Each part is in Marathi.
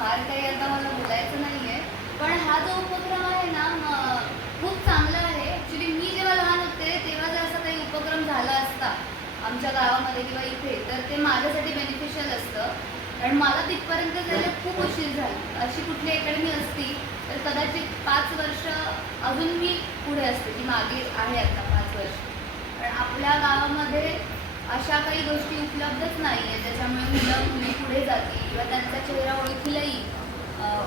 फार काही आता मला बोलायचं नाहीये, पण हा जो उपक्रम आहे ना खूप चांगला आहे. ॲक्च्युली मी जेव्हा लहान होते तेव्हा जर असा काही उपक्रम झाला असता आमच्या गावामध्ये किंवा इथे, तर ते माझ्यासाठी बेनिफिशियल असतं. कारण मला तिथपर्यंत जायला खूप उशीर झाला. अशी कुठली अकॅडमी असती तर कदाचित 5 वर्ष अजून मी पुढे असते, की मागे आहे आता 5 वर्ष. पण आपल्या गावामध्ये अशा काही गोष्टी उपलब्धच नाही आहे, ज्याच्यामुळे मुलं मुली पुढे जातील किंवा त्यांचा चेहरा ओळखीलाही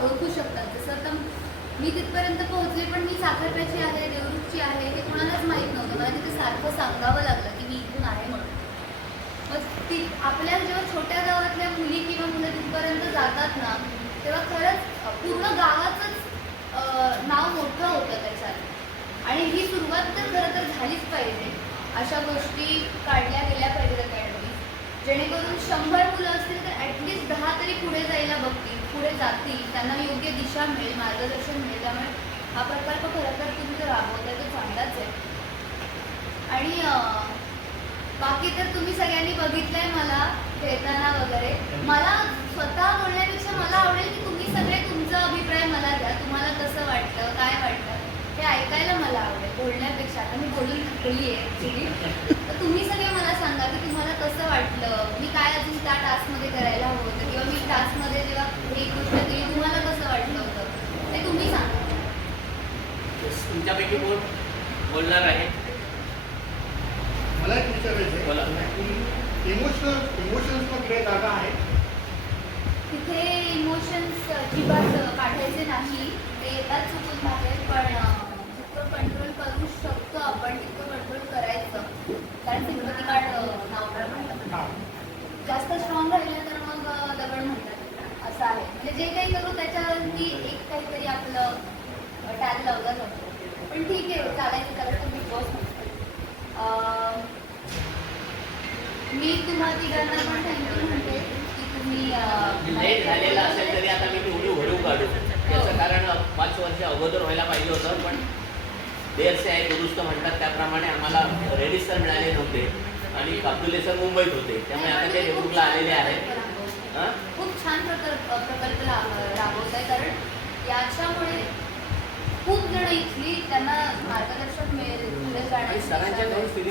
ओळखू शकतात. जसं आता मी तिथपर्यंत पोहोचले, पण मी साखरप्याची आहे, देवरूखची आहे हे कोणालाच माहीत नव्हतं. मला तिथे सारखं सांगावं लागलं की मी इथून आहे म्हणून. मग ती आपल्या जेव्हा छोट्या गावातल्या मुली किंवा मुलं तिथपर्यंत जातात ना, तेव्हा खरंच पूर्ण गावाचंच नाव मोठं होतं त्याच्यात. आणि ही सुरुवात तर खरं तर झालीच पाहिजे. अशा गोष्टी काढल्या गेल्या पाहिजेत अकॅडमी, जेणेकरून 100 मुलं असतील तर ॲटलिस्ट 10 तरी पुढे जायला बघतील, पुढे जातील, त्यांना योग्य दिशा मिळेल, मार्गदर्शन मिळेल. त्यामुळे हा प्रकल्प खरं तर तुम्ही जो राबवताय तो चांगलाच आहे. आणि बाकी तर तुम्ही सगळ्यांनी बघितलंय मला खेळताना वगैरे. मला स्वतः बोलण्यापेक्षा मला आवडेल की तुम्ही सगळे तुमचा अभिप्राय मला द्या. तुम्हाला कसं वाटतं, काय वाटतं हे ऐकायला मला आवडेल बोलण्यापेक्षा. आता मी बोलून थकली आहे ॲक्च्युली. तर तुम्ही सगळे मला सांगा की तुम्हाला कसं वाटलं, मी काय अजून त्या टास्कमध्ये करायला हवं होतं, किंवा मी टास्कमध्ये जेव्हा ही गोष्ट केली तुम्हाला कसं वाटलं होतं ते तुम्ही सांगा. तुमच्यापैकी कोण बोलणार आहे? मला एक विचारायचं बोला. इमोशन्स मध्ये जागा आहे? तिथे इमोशन्स अजिबात काढायचे नाही, ते येतात चुकून बाहेर. पण जितकं कंट्रोल करू शकतो आपण तितकं कंट्रोल करायचं. कारण सिम्पथी कार्ड नाव जास्त स्ट्रॉंग राहिलं तर मग दगड म्हणतात असं आहे. म्हणजे जे काही करू त्याच्यावरती एक काहीतरी आपलं टॅग लावला जातो. पण ठीक आहे, चालायचं त्याला तर बिग बॉस म्हणतो. मी तुम्हाला तिघांना पण थँक्यू म्हणते की तुम्ही लेट झालेला असेल तरी आता मी तेवढी भरू काढू. त्याचं कारण 5 वर्ष अगोदर व्हायला पाहिजे होतं, पण देर से आहे दुरुस्त म्हणतात त्याप्रमाणे आम्हाला रेडीच तर मिळाले नव्हते आणि काबुले सर मुंबईत होते, त्यामुळे आता ते देवरूखला आलेले आहेत. खूप छान प्रकल्प राबवत आहे. कारण याच्यामुळे खूप जण इथली त्यांना मार्गदर्शन मिळेल पुढे सरांच्या जाण्यासाठी. काही